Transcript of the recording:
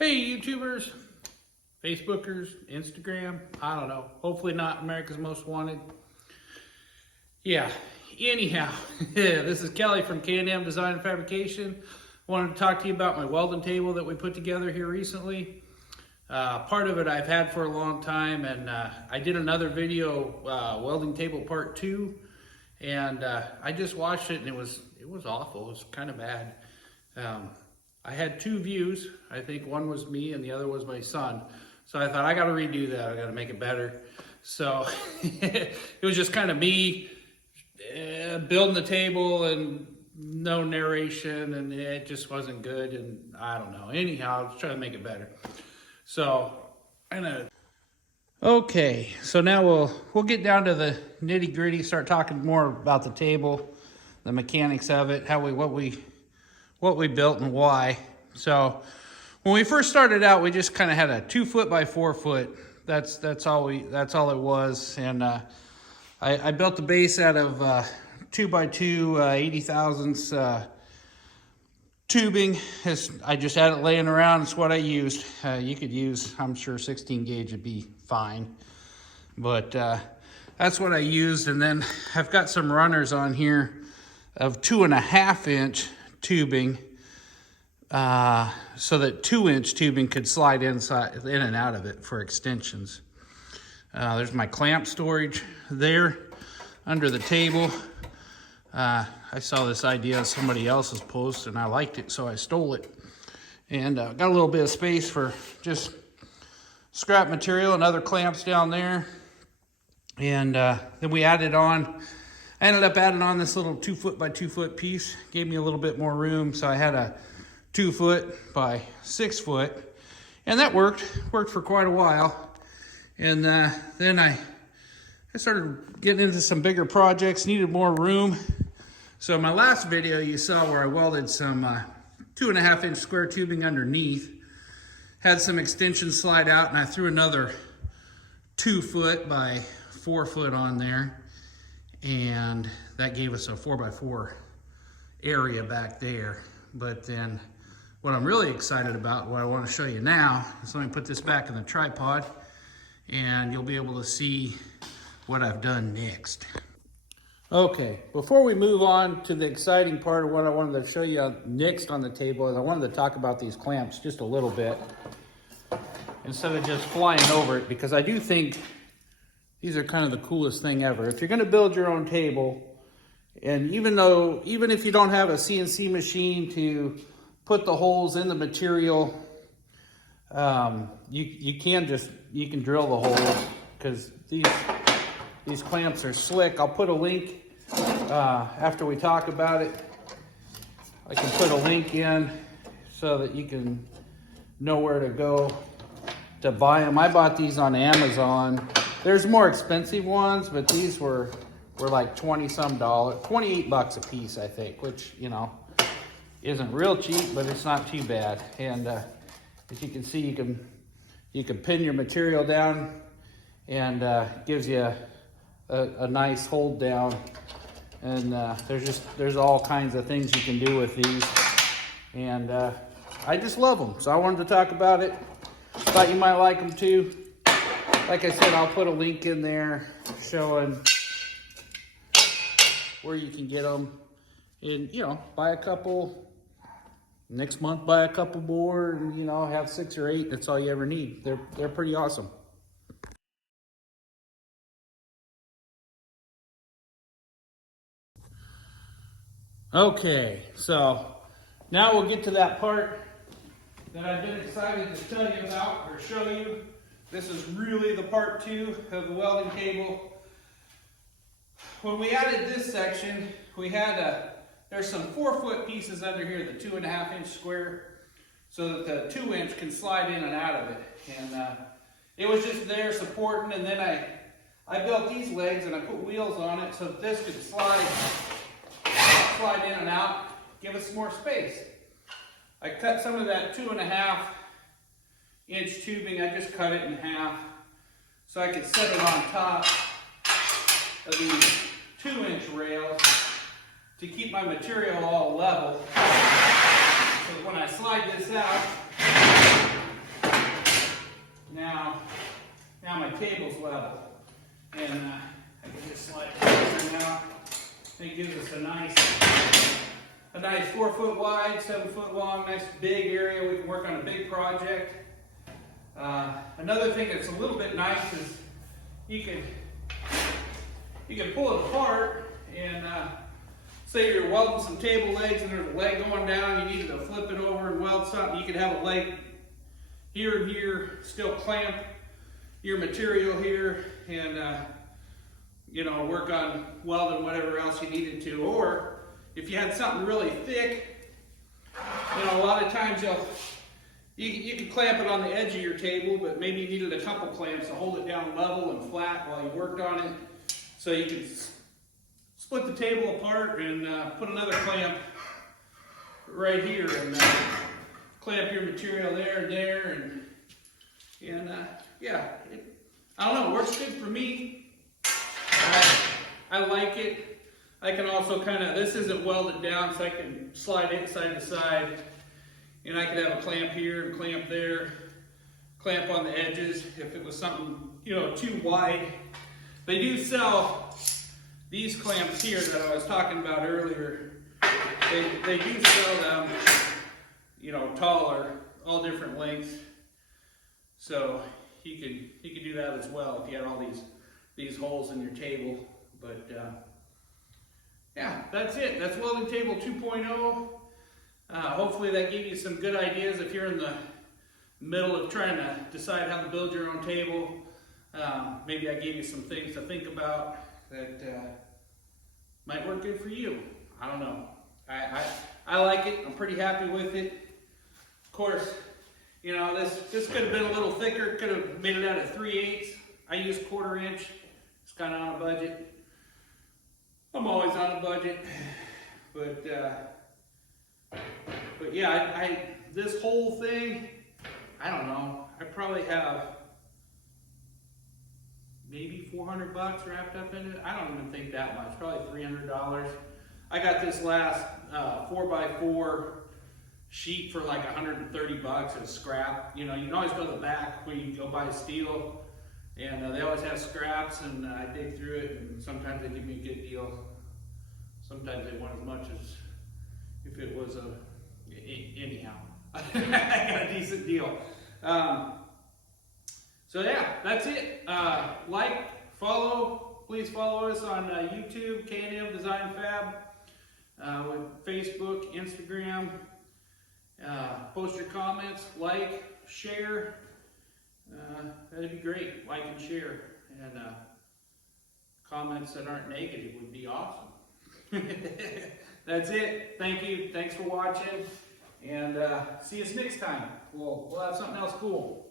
Hey YouTubers, Facebookers, Instagram, I don't know. Hopefully not America's Most Wanted. Yeah, anyhow, this is Kelly from Can-Am Design and Fabrication. Wanted to talk to you about my welding table that we put together here recently. Part of it I've had for a long time, and I did another video, welding table part 2, and I just watched it and it was awful. It was kind of bad. I had 2 views. I think one was me and the other was my son. So I thought, I got to redo that. I got to make it better. So it was just kind of me building the table and no narration, and it just wasn't good. And I don't know. Anyhow, I was trying to make it better. So okay. So now we'll get down to the nitty gritty. Start talking more about the table, the mechanics of it, what we built and why. So when we first started out, we just kind of had a 2 foot by 4 foot. That's all it was. And I built the base out of 2 by 2 80 thousandths tubing. I just had it laying around. It's what I used. You could use, I'm sure 16 gauge would be fine, but that's what I used. And then I've got some runners on here of 2.5 inch tubing, so that 2-inch tubing could slide in and out of it for extensions. There's my clamp storage there under the table. I saw this idea on somebody else's post and I liked it, so I stole it. And got a little bit of space for just scrap material and other clamps down there. And then we added on, I ended up adding on this little 2 foot by 2 foot piece. Gave me a little bit more room, so I had a 2 foot by 6 foot, and that worked for quite a while. And then I started getting into some bigger projects, needed more room. So in my last video you saw where I welded some 2.5 inch square tubing underneath, had some extensions slide out, and I threw another 2 foot by 4 foot on there, and that gave us a 4 by 4 area back there. But then what I'm really excited about, what I want to show you now, is let me put this back in the tripod and you'll be able to see what I've done next. Okay, before we move on to the exciting part of what I wanted to show you next on the table, is I wanted to talk about these clamps just a little bit instead of just flying over it, because I do think these are kind of the coolest thing ever. If you're going to build your own table, and even if you don't have a CNC machine to put the holes in the material, you can drill the holes, because these clamps are slick. I'll put a link after we talk about it. I can put a link in so that you can know where to go to buy them. I bought these on Amazon. There's more expensive ones, but these were like 20-some dollars, 28 bucks a piece, I think, which, you know, isn't real cheap, but it's not too bad. And as you can see, you can pin your material down, and gives you a nice hold down. And there's all kinds of things you can do with these, and I just love them. So I wanted to talk about it. Thought you might like them too. Like I said, I'll put a link in there showing where you can get them, and, you know, buy a couple. Next month, buy a couple more, and, you know, have 6 or 8. That's all you ever need. They're pretty awesome. Okay, so now we'll get to that part that I've been excited to tell you about or show you. This is really the part 2 of the welding table. When we added this section, we had there's some 4 foot pieces under here, the 2.5 inch square, so that the 2 inch can slide in and out of it. And it was just there supporting, and then I built these legs and I put wheels on it so that this could slide in and out, give us some more space. I cut some of that 2.5 inch tubing, I just cut it in half so I could set it on top of these 2 inch rails to keep my material all level. So when I slide this out, table's level. And I can just slide it out. It gives us a nice 4 foot wide, 7 foot long, nice big area. We can work on a big project. Another thing that's a little bit nice is you can pull it apart and say you're welding some table legs and there's a leg going down, you needed to flip it over and weld something. You could have a leg here and here, still clamp your material here and you know, work on welding whatever else you needed to. Or if you had something really thick, you know, a lot of times you can clamp it on the edge of your table, but maybe you needed a couple clamps to hold it down level and flat while you worked on it. So you can split the table apart and put another clamp right here and clamp your material there and there. And yeah, I don't know, it works good for me. I like it. I can also kind of, this isn't welded down, so I can slide it side to side. And I could have a clamp here and clamp there, clamp on the edges if it was something, you know, too wide. They do sell these clamps here that I was talking about earlier. They do sell them, you know, taller, all different lengths. So you could do that as well if you had all these holes in your table. But yeah, that's it. That's Welding Table 2.0. Hopefully that gave you some good ideas if you're in the middle of trying to decide how to build your own table. Maybe I gave you some things to think about that might work good for you. I don't know. I like it. I'm pretty happy with it. Of course, you know, this could have been a little thicker. Could have made it out at 3/8. I use 1/4 inch. It's kind of on a budget. I'm always on a budget. But yeah, this whole thing, I don't know. I probably have maybe $400 wrapped up in it. I don't even think that much. Probably $300. I got this last 4x4 sheet for like $130 at scrap. You know, you can always go to the back when you go buy steel, and they always have scraps, and I dig through it, and sometimes they give me a good deal. Sometimes they want as much as if it was anyhow. I got a decent deal. So yeah, that's it. Like, follow, please follow us on YouTube, K&M Design Fab, with Facebook, Instagram. Post your comments, like, share. That'd be great. Like and share. And comments that aren't negative would be awesome. That's it. Thank you. Thanks for watching. And see us next time. We'll have something else cool.